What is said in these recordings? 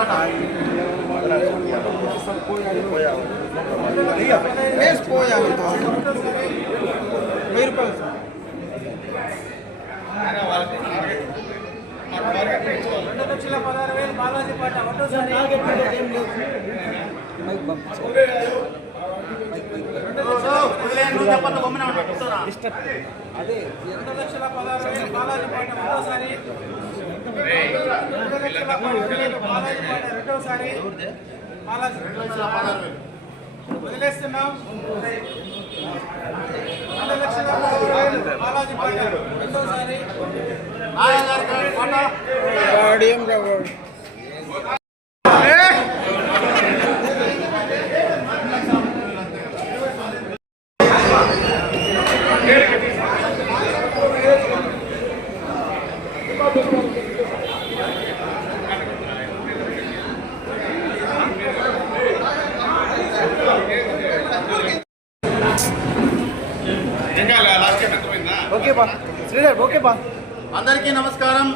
నాగ వెయ్యి రూపాయలు రెండు లక్షల పదహారు వేలు బాలాజీ పాట ఒకటోసారి వదిలేయండి, రెండు లక్షల పదహారు వేలు బాలాజీ పాట ఒకటోసారి రెండోసారి. వదిలేస్తున్నాం బాలాజీ పాట రెండోసారి. శ్రీధర్ ఓకే బా అందరికీ నమస్కారం.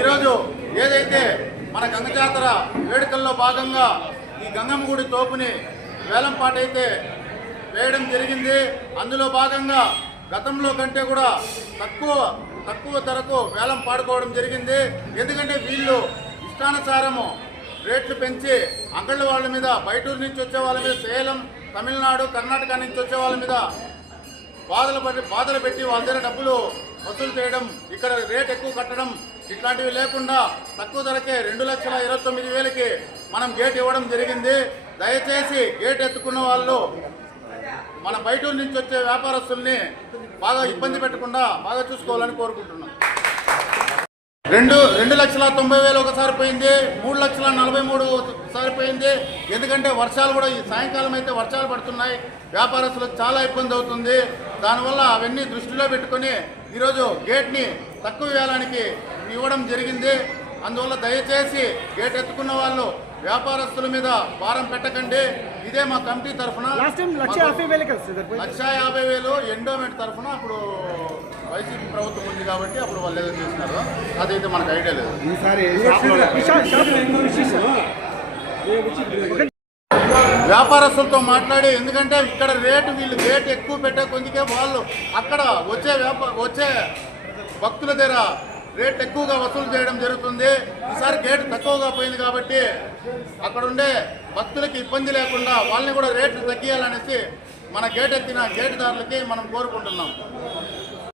ఈరోజు ఏదైతే మన గంగ జాతర వేడుకల్లో భాగంగా ఈ గంగమ్మ గుడి తోపుని వేలంపాట అయితే వేయడం జరిగింది. అందులో భాగంగా గతంలో కంటే కూడా తక్కువ తక్కువ ధరకు వేలం పాడుకోవడం జరిగింది. ఎందుకంటే వీళ్ళు ఇష్టానుసారము రేట్లు పెంచి అంగళ్ళ వాళ్ళ మీద బయటూరు నుంచి వచ్చే వాళ్ళ మీద సేలం తమిళనాడు కర్ణాటక నుంచి వచ్చే వాళ్ళ మీద బాధలు పడి బాధలు పెట్టి వాళ్ళ దగ్గర డబ్బులు వసూలు చేయడం ఇక్కడ రేట్ ఎక్కువ కట్టడం ఇట్లాంటివి లేకుండా తక్కువ ధరకే రెండు లక్షల ఇరవై తొమ్మిది వేలకి మనం గేట్ ఇవ్వడం జరిగింది. దయచేసి గేట్ ఎత్తుకున్న వాళ్ళు మన బయట నుంచి వచ్చే వ్యాపారస్తుల్ని బాగా ఇబ్బంది పెట్టకుండా బాగా చూసుకోవాలని కోరుకుంటున్నాం. రెండు రెండు లక్షల తొంభై వేలు ఒకసారి పోయింది మూడు లక్షల నలభై మూడు ఒకసారి పోయింది. ఎందుకంటే వర్షాలు కూడా ఈ సాయంకాలం అయితే వర్షాలు పడుతున్నాయి. వ్యాపారస్తులకు చాలా ఇబ్బంది అవుతుంది. దానివల్ల అవన్నీ దృష్టిలో పెట్టుకొని ఈరోజు గేట్ని తక్కువ వేలానికి ఇవ్వడం జరిగింది. అందువల్ల దయచేసి గేట్ ఎత్తుకున్న వాళ్ళు వ్యాపారస్తుల మీద భారం పెట్టకండి. ఇదే మా కమిటీ తరఫున లక్ష యాభై వేలు ఎండోమెంట్ తరఫున అప్పుడు వైసీపీ ప్రభుత్వం ఉంది కాబట్టి అప్పుడు వాళ్ళు ఏదో చేసినారు అదైతే మనకు ఐడియా లేదు. వ్యాపారస్తులతో మాట్లాడి ఎందుకంటే ఇక్కడ రేటు వీళ్ళు రేటు ఎక్కువ పెట్టే కొందికే వాళ్ళు అక్కడ వచ్చే వ్యాపార వచ్చే భక్తుల దగ్గర రేట్ ఎక్కువగా వసూలు చేయడం జరుగుతుంది. ఈసారి గేట్ తక్కువగా పోయింది కాబట్టి అక్కడ ఉండే భక్తులకి ఇబ్బంది లేకుండా వాళ్ళని కూడా రేట్లు తగ్గియాలనేసి మన గేట్ ఎత్తిన గేటుదారులకి మనం కోరుకుంటున్నాం.